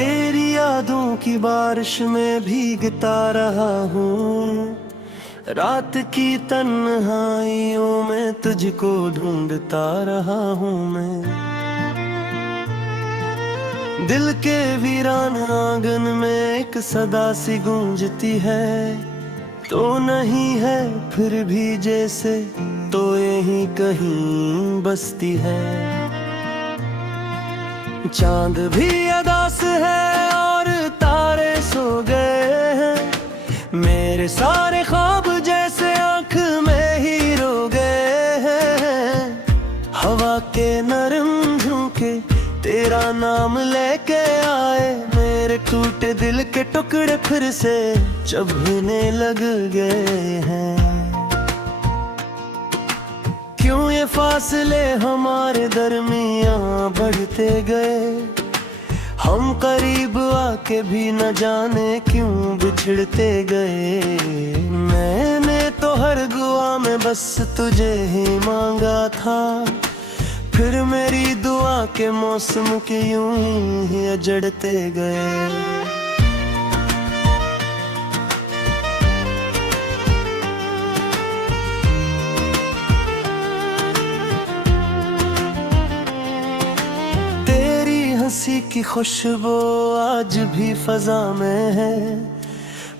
तेरी यादों की बारिश में भीगता रहा हूँ, रात की तन्हाइयों में तुझको ढूंढता रहा हूँ मैं। दिल के वीरान आंगन में एक सदा सी गूंजती है, तो नहीं है फिर भी जैसे तो यहीं कहीं बसती है। चांद भी अदास है और तारे सो गए हैं, मेरे सारे ख्वाब जैसे आंख में ही रो गए हैं। हवा के नरम झोंके तेरा नाम लेके आए, मेरे टूटे दिल के टुकड़े फिर से चुभने लग गए हैं। क्यों ये फासले हमारे दरमियां बढ़ते गए, हम करीब आके भी न जाने क्यों बिछड़ते गए। मैंने तो हर दुआ में बस तुझे ही मांगा था, फिर मेरी दुआ के मौसम के यूं ही अजड़ते गए। हंसी की खुशबू आज भी फजा में है,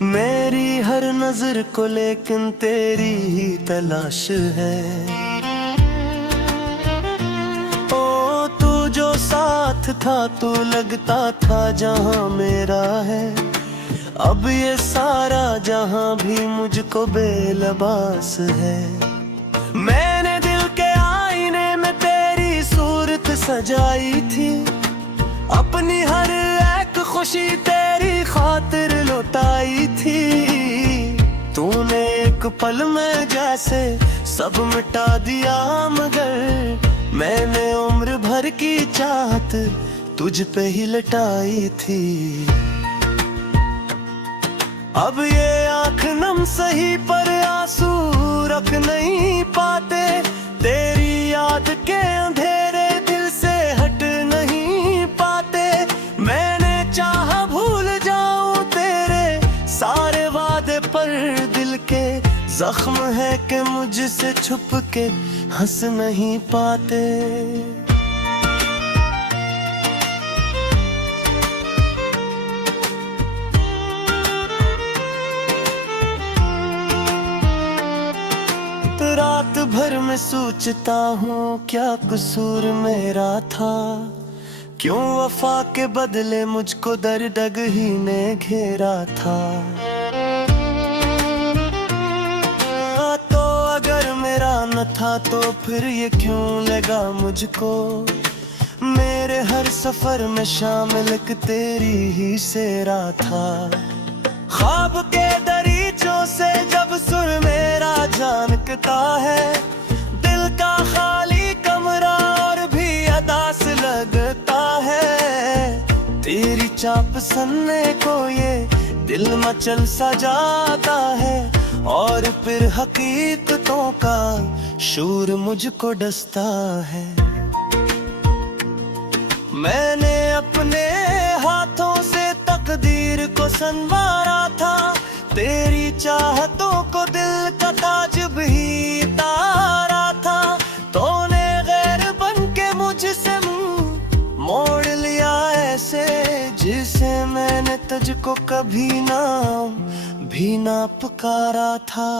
मेरी हर नजर को लेकिन तेरी ही तलाश है। ओ तू जो साथ था तू लगता था जहां मेरा है, अब ये सारा जहां भी मुझको बेलबास है। मैंने दिल के आईने में तेरी सूरत सजाई थी, अपनी हर एक खुशी तेरी खातिर लुटाई थी। तूने एक पल में जैसे सब मिटा दिया, मगर मैंने उम्र भर की चाहत तुझ पे ही लटाई थी। अब ये आँख नम सही पर आंसू रख नहीं पाते, तेरी याद के अंधेरे दिल से हट नहीं पाते। मैंने चाहा भूल जाऊं तेरे सारे वादे, पर दिल के जख्म है कि मुझसे छुप के हंस नहीं पाते। रात भर में सोचता हूँ क्या कसूर मेरा था, क्यों वफा के बदले मुझको दर्द ही ने घेरा था। तो अगर मेरा न था तो फिर ये क्यों लगा मुझको, मेरे हर सफर में शामिल एक तेरी ही सेरा था। ख्वाब के दरीचों से जब सुर मेरा जानकता है, दिल का खाली कमरा और भी अदास लगता है। तेरी चाप सन्ने को ये दिल मचल सा जाता है, और फिर हकीकतों का शूर मुझको डसता है। मैंने अपने हाथों से तकदीर को संवारा था, तेरी चाहतों को दिल का ताज भी तारा था। तूने गैर बन के मुझसे मुंह मोड़ लिया ऐसे, जिसे मैंने तुझको कभी भी ना पुकारा था।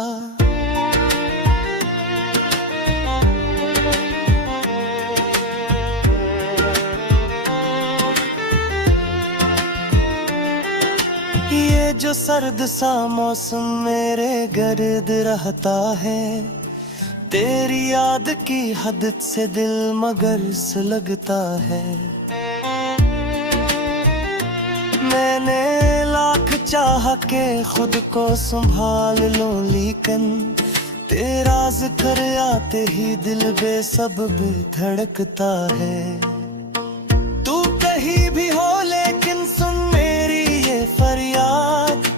ये जो सर्द सा मौसम मेरे गर्द रहता है, तेरी याद की हद से दिल मगर सुलगता है। मैंने लाख चाह के खुद को संभाल लूं, लेकिन तेरा जिक्र आते ही दिल बेसब्ब धड़कता है। तू कहीं भी हो लेकिन सुन मेरी ये फरियाद,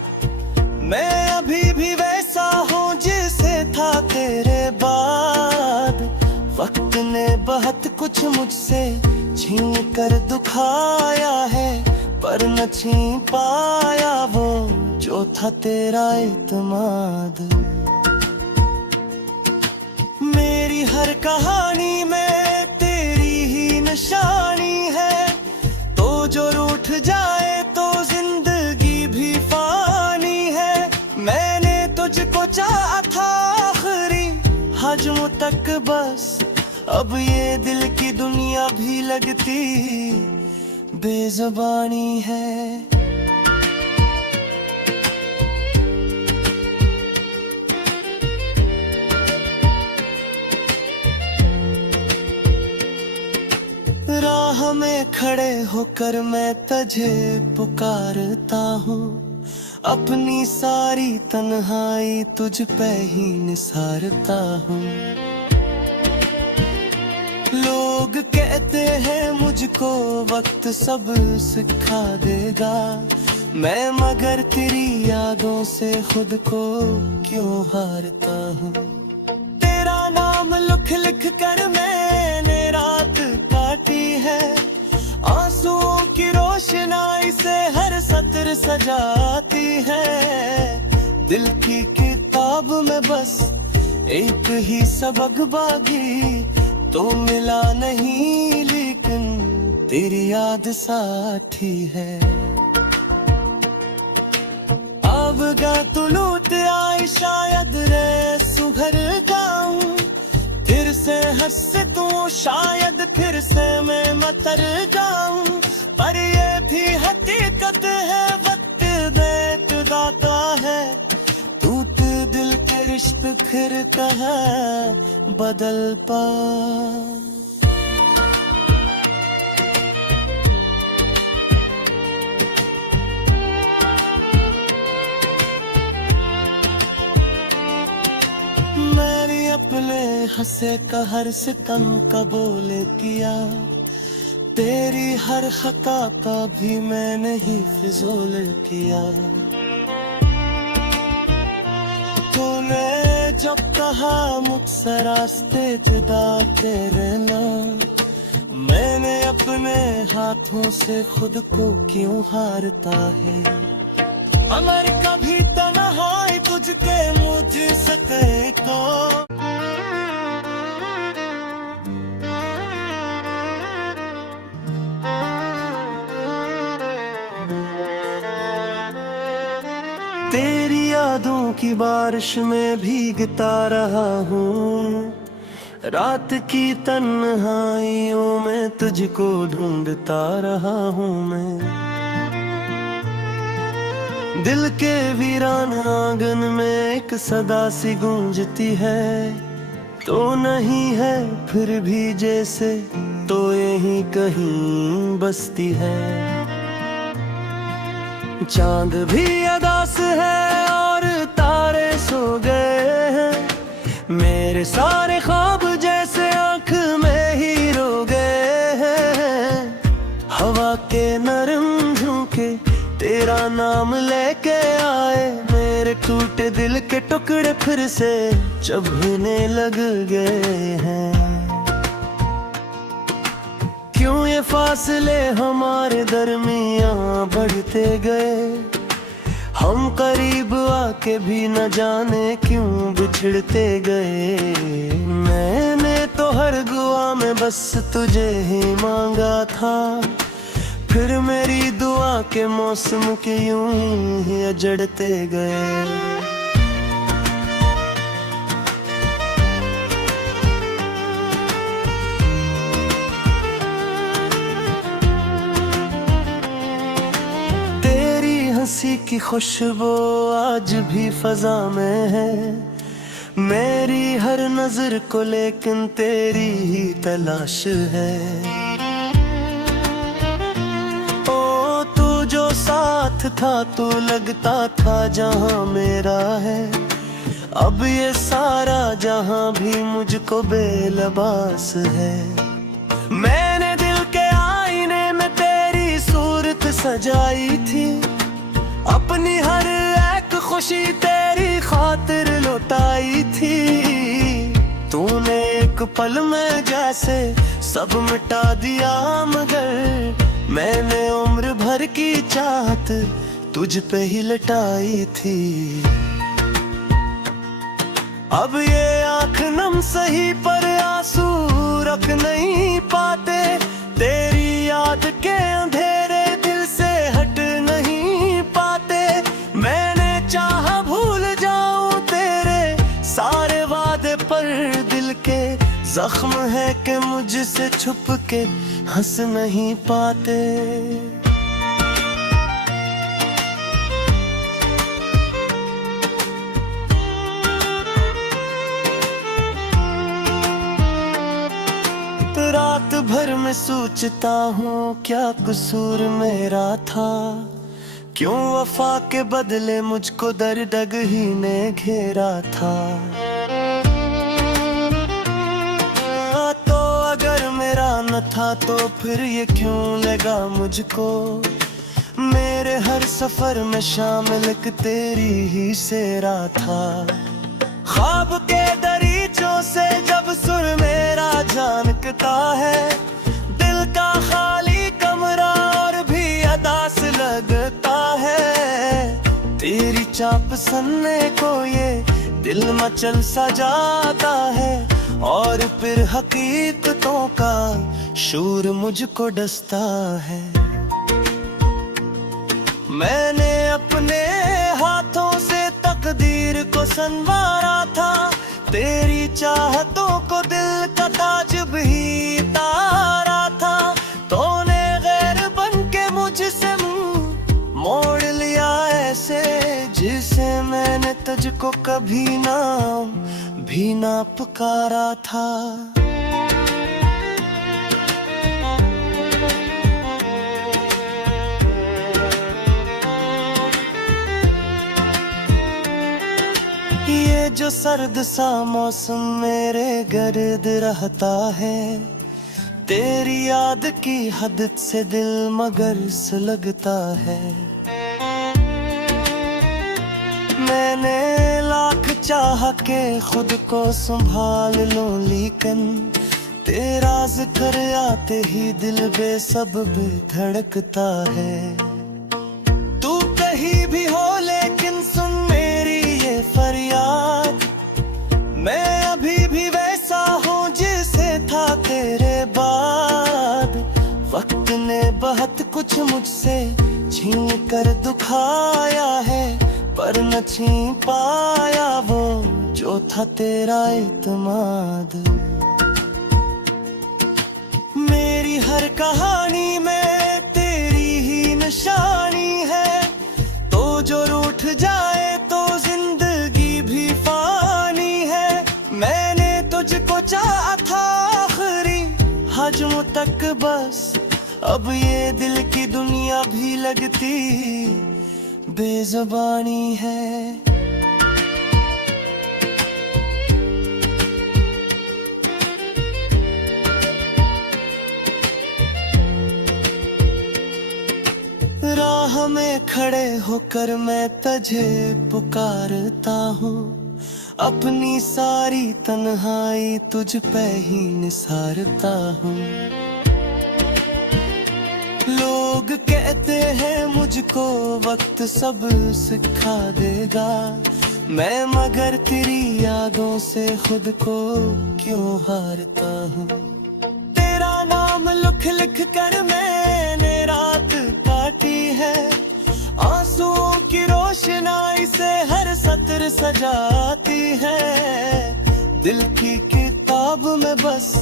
मैं अभी भी वैसा हूँ जैसे था तेरे बाद। वक्त ने बहुत कुछ मुझसे छीन कर दुखाया है, पर न छीन पाया वो जो था तेरा इत्मीनाद। मेरी हर कहानी में तेरी ही निशानी है, तो जो रूठ जाए तो जिंदगी भी फानी है। मैंने तुझको चाहा था आखिरी हजम तक बस, अब ये दिल की दुनिया भी लगती बेज़ुबानी है। राह में खड़े होकर मैं तुझे पुकारता हूँ, अपनी सारी तन्हाई तुझ पे ही निसारता हूँ। लोग कहते हैं मुझको वक्त सब सिखा देगा, मैं मगर तेरी यादों से खुद को क्यों हारता हूँ। तेरा नाम लिख लिख कर मैंने रात काटी है, आंसुओं की रोशनाई से हर सत्र सजाती है। दिल की किताब में बस एक ही सबक बाकी, तो मिला नहीं लेकिन तेरी याद साथी है। अब गा तुलूत आई शायद रे सुघर गाऊं, फिर से हंस तू शायद फिर से मैं मतर जाऊं। पर ये भी हकीकत है वक्त देत दाता है, टूटे दिल के रिश्ते फिर कहाँ बदल पा। मैंने अपने हंसे का हर सितम कबूल किया, तेरी हर खता का भी मैंने ही फिजूल किया। तूने जब कहा मुझसे रास्ते जुदा तेरे नाम, मैंने अपने हाथों से खुद को क्यों हारता है। अमर कभी तन्हाई तुझके मुझ सके को, तेरी यादों की बारिश में भीगता रहा हूँ, रात की तन्हाइयों में तुझको ढूंढता रहा हूँ मैं। दिल के वीरान आंगन में एक सदा सी गूंजती है, तो नहीं है फिर भी जैसे तो यहीं कहीं बसती है। चांद भी अदास है और तारे सो गए हैं, मेरे सारे ख्वाब जैसे आंख में ही रो गए हैं। हवा के नरम झोंके तेरा नाम लेके आए, मेरे टूटे दिल के टुकड़े फिर से चुभने लग गए हैं। क्यों ये फासले हमारे दरमियां बढ़ते गए, हम करीब आके भी न जाने क्यों बिछड़ते गए। मैंने तो हर दुआ में बस तुझे ही मांगा था, फिर मेरी दुआ के मौसम के यूं ही अजड़ते गए। हंसी की खुशबू आज भी फजा में है, मेरी हर नजर को लेकिन तेरी ही तलाश है। ओ तू जो साथ था तू लगता था जहां मेरा है, अब ये सारा जहां भी मुझको बेलबास है। मैंने दिल के आईने में तेरी सूरत सजाई थी, अपनी हर एक खुशी तेरी खातिर लुटाई थी। तूने एक पल में जैसे सब मिटा दिया, मगर मैंने उम्र भर की चाहत तुझ पे ही लटाई थी। अब ये आँख नम सही पर आंसू रख नहीं पाते। तेरी याद के अंधेरे दिल से हट नहीं पाते। मैंने चाहा भूल जाऊं तेरे सारे वादे पर दिल के जख्म है कि मुझसे छुप के हंस नहीं पाते। रात भर में सोचता हूँ क्या कसूर मेरा था। क्यों वफा के बदले मुझको दर्द ही ने घेरा था। तो अगर मेरा न था तो फिर ये क्यों लगा मुझको। मेरे हर सफर में शामिल एक तेरी ही सेरा था। ख्वाब के दरीचों से जब सुर मेरा जानकता है। दिल का खाली कमरा और भी अदास लगता है। तेरी चाप सन्ने को ये दिल मचल सा जाता है। और फिर हकीकतों का शूर मुझको डसता है। मैंने अपने हाथों से तकदीर को संवारा था। तेरी चाहतों को दिल का ताज भी तारा था। तूने गैर बन के मुझसे मुंह मोड़ लिया ऐसे जिसे मैंने तुझको कभी नाम भी ना पुकारा था। ये जो सर्द सा मौसम मेरे गर्द रहता है। तेरी याद की हद से दिल मगर सुलगता है। मैंने लाख चाह के खुद को संभाल लूं लेकिन तेरा जिक्र आते ही दिल बेसब्ब धड़कता है। तू कहीं भी हो लेकिन सुन मेरी ये फरियाद। मैं अभी भी वैसा हूँ जैसे था तेरे बाद। वक्त ने बहुत कुछ मुझसे छीन कर दुखाया है। पर न छीन पाया वो जो था तेरा इत्मीनाद। मेरी हर कहानी में तेरी ही निशानी है। तो जो रूठ जाए तो जिंदगी भी फानी है। मैंने तुझको चाहा था आखिरी हजम तक बस। अब ये दिल की दुनिया भी लगती बेज़ुबानी है। राह में खड़े होकर मैं तुझे पुकारता हूँ। अपनी सारी तन्हाई तुझ पे ही निसारता हूँ। लोग कहते हैं मुझको वक्त सब सिखा देगा। मैं मगर तेरी यादों से खुद को क्यों हारता हूँ। तेरा नाम लिख लिख कर मैंने रात काटी है। आंसुओं की रोशनाई से हर सत्र सजाती है। दिल की किताब में बस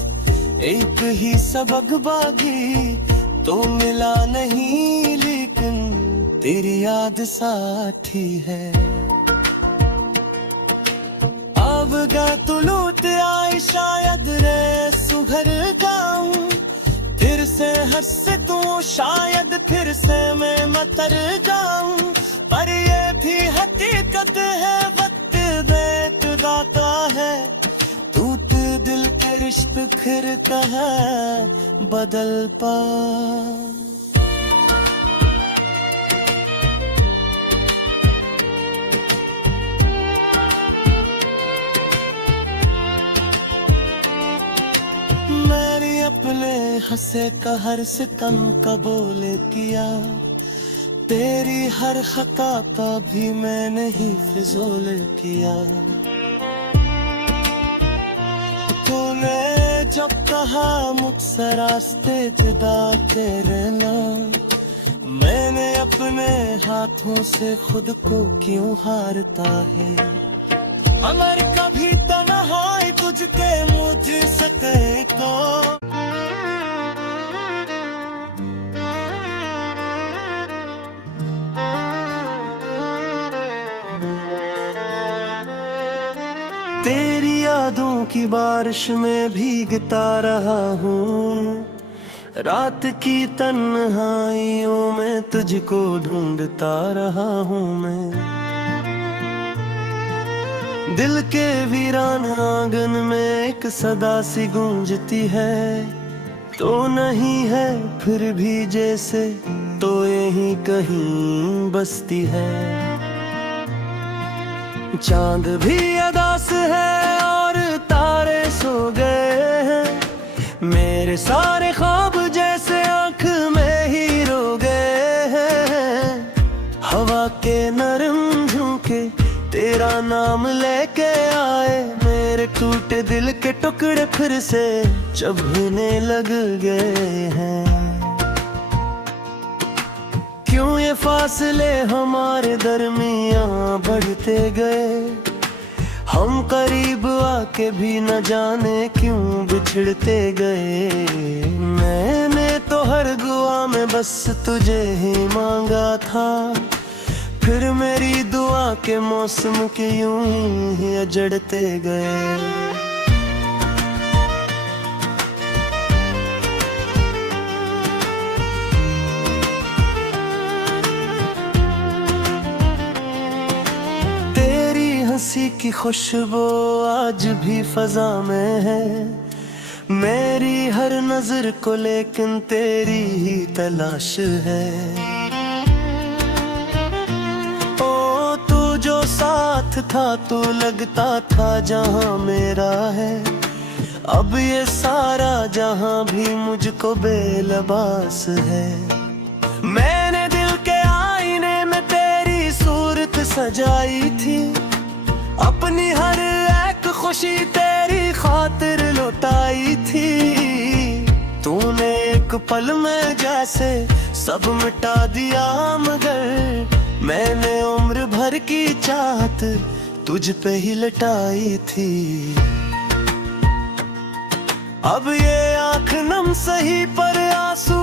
एक ही सबक बाकी तो मिला नहीं लेकिन तेरी याद साथी है। अब गा तू लूट आई शायद रे सुघर जाऊं। फिर से हंस तू शायद फिर से मैं मतर जाऊं। पर ये भी हकीकत है वक्त देख गाता है। टूट दिल के रिश्ते फिर कहाँ बदल पा। मैं भी अपने हंसे का हर सितम कबूल किया, तेरी हर खता का भी मैंने ही फिजूल किया। तूने जब कहा मुझसे रास्ते जुदा तेरे नाम, मैंने अपने हाथों से खुद को क्यों हारता है। अमर कभी तन्हाई तुझके मुझसे कहे तो, तेरी यादों की बारिश में भीगता रहा हूँ, रात की तन्हाइयों में तुझको ढूंढता रहा हूँ मैं। दिल के वीरान आंगन में एक सदा सी गूंजती है, तो नहीं है फिर भी जैसे तो यहीं कहीं बसती है। चांद भी अदास है और तारे सो गए हैं, मेरे सारे ख्वाब जैसे आंख में ही रो गए हैं। हवा के नरम झोंके तेरा नाम लेके आए, मेरे टूटे दिल के टुकड़े फिर से चुभने लग गए हैं। क्यों ये फासले हमारे दरमियां बढ़ते गए, हम करीब आके भी न जाने क्यों बिछड़ते गए। मैंने तो हर दुआ में बस तुझे ही मांगा था, फिर मेरी दुआ के मौसम के यूं ही अजड़ते गए। हंसी की खुशबू आज भी फजा में है, मेरी हर नजर को लेकिन तेरी ही तलाश है। ओ तू जो साथ था तू लगता था जहां मेरा है, अब ये सारा जहां भी मुझको बेलबास है। मैंने दिल के आईने में तेरी सूरत सजाई थी, अपनी हर एक खुशी तेरी खातिर लुटाई थी। तूने एक पल में जैसे सब मिटा दिया, मगर मैंने उम्र भर की चाहत तुझ पे ही लटाई थी। अब ये आँख नम सही पर आंसू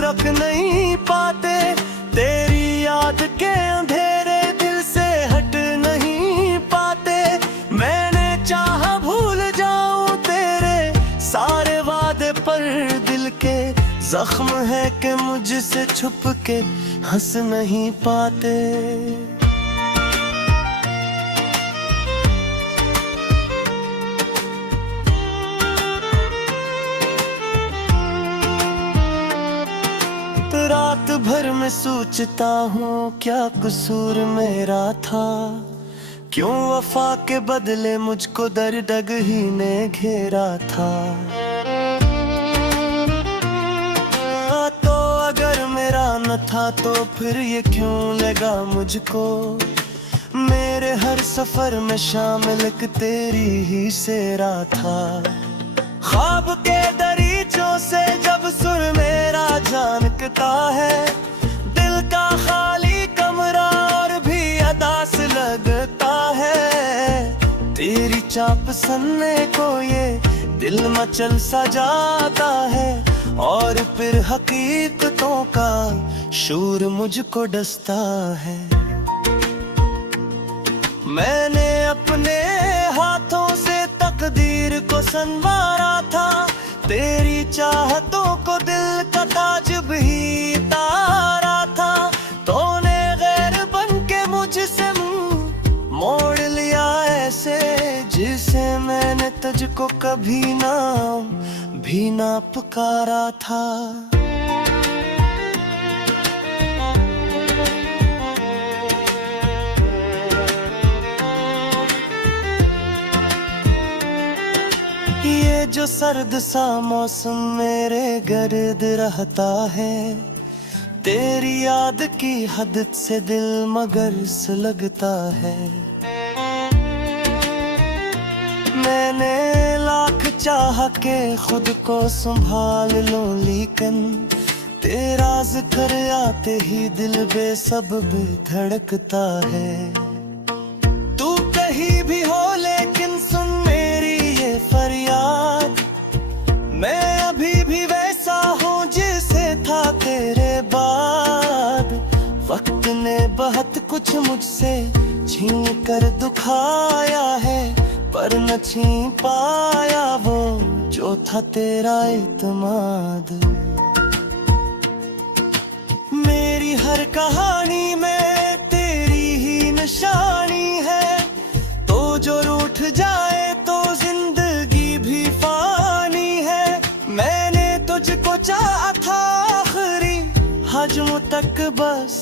रख नहीं पाते, तेरी याद के अंधेरे दिल से हट नहीं पाते। मैंने चाहा भूल जाऊं तेरे सारे वादे, पर दिल के जख्म है कि मुझसे छुप के हंस नहीं पाते। रात भर में सोचता हूँ क्या कसूर मेरा था, क्यों वफा के बदले मुझको दर्द ही ने घेरा था। तो अगर मेरा न था तो फिर ये क्यों लगा मुझको, मेरे हर सफर में शामिल एक तेरी ही सेरा था। ख्वाब के दरीचों से जब सुर मेरा जानकता है, दिल का खाली कमरा और भी अदास लगता है। तेरी चाप सन्ने को ये दिल मचल सा जाता है, और फिर हकीकतों का शूर मुझको डसता है। मैंने अपने हाथों से तकदीर को संवारा था, तेरी चाहतों को दिल का ताज भी तारा था। तूने गैर बन के मुझसे मुंह मोड़ लिया ऐसे, जिसे मैंने तुझको कभी भी ना पुकारा था। ये जो सर्द सा मौसम मेरे गर्द रहता है, तेरी याद की हद से दिल मगर से लगता है। मैंने लाख चाह के खुद को संभाल लूं, लेकिन तेरा जिक्र आते ही दिल बेसब्ब धड़कता है। तू कहीं भी हो लेकिन सुन मेरी ये फरियाद, मैं अभी भी वैसा हूँ जैसे था तेरे बाद। वक्त ने बहुत कुछ मुझसे छीन कर दुखाया है, पर न छीन पाया वो जो था तेरा इत्मीनाद। मेरी हर कहानी में तेरी ही निशानी है, तो जो रूठ जाए तो जिंदगी भी फानी है। मैंने तुझको चाहा था आखिरी हजम तक बस,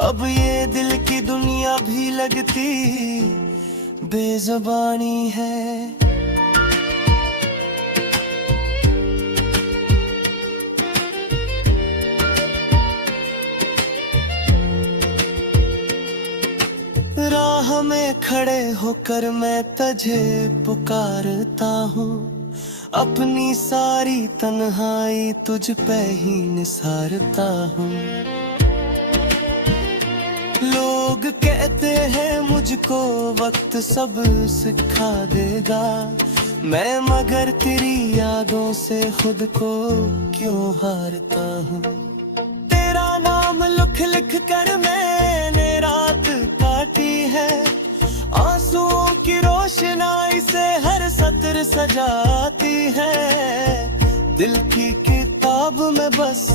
अब ये दिल की दुनिया भी लगती बेज़ुबानी है। राह में खड़े होकर मैं तुझे पुकारता हूँ, अपनी सारी तन्हाई तुझ पे ही निसारता हूँ। लोग कहते हैं मुझको वक्त सब सिखा देगा, मैं मगर तेरी यादों से खुद को क्यों हारता हूँ। तेरा नाम लिख लिख कर मैंने रात काटी है, आंसुओं की रोशनाई से हर सत्र सजाती है। दिल की किताब में बस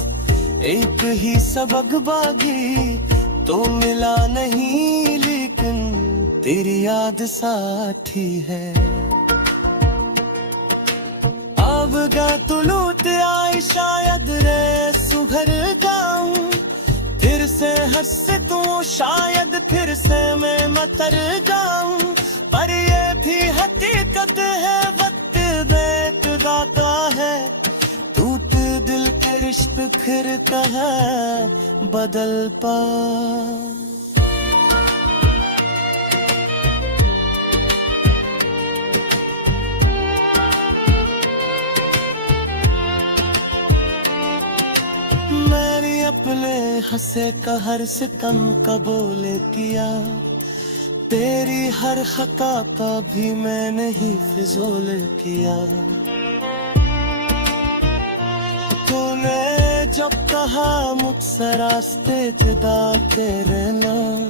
एक ही सबक बाकी तो मिला नहीं, लेकिन तेरी याद साथी है। अब गा तुलूत आई शायद रे सुघर गाऊं, फिर से हंस तू शायद फिर से मैं मतर जाऊं। पर ये भी हकीकत है वक्त देख गाता है, टूट दिल के रिश्ते फिर कहाँ बदल पा। मैंने अपने हंसे का हर सितम कबूल किया, तेरी हर खता का भी मैंने ही फिजूल किया। तूने जब कहा मुझसे रास्ते जुदा तेरे नाम,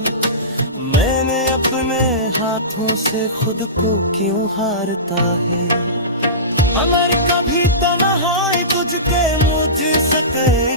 मैंने अपने हाथों से खुद को क्यों हारता है। अमर कभी तन्हाई तुझके मुझ सके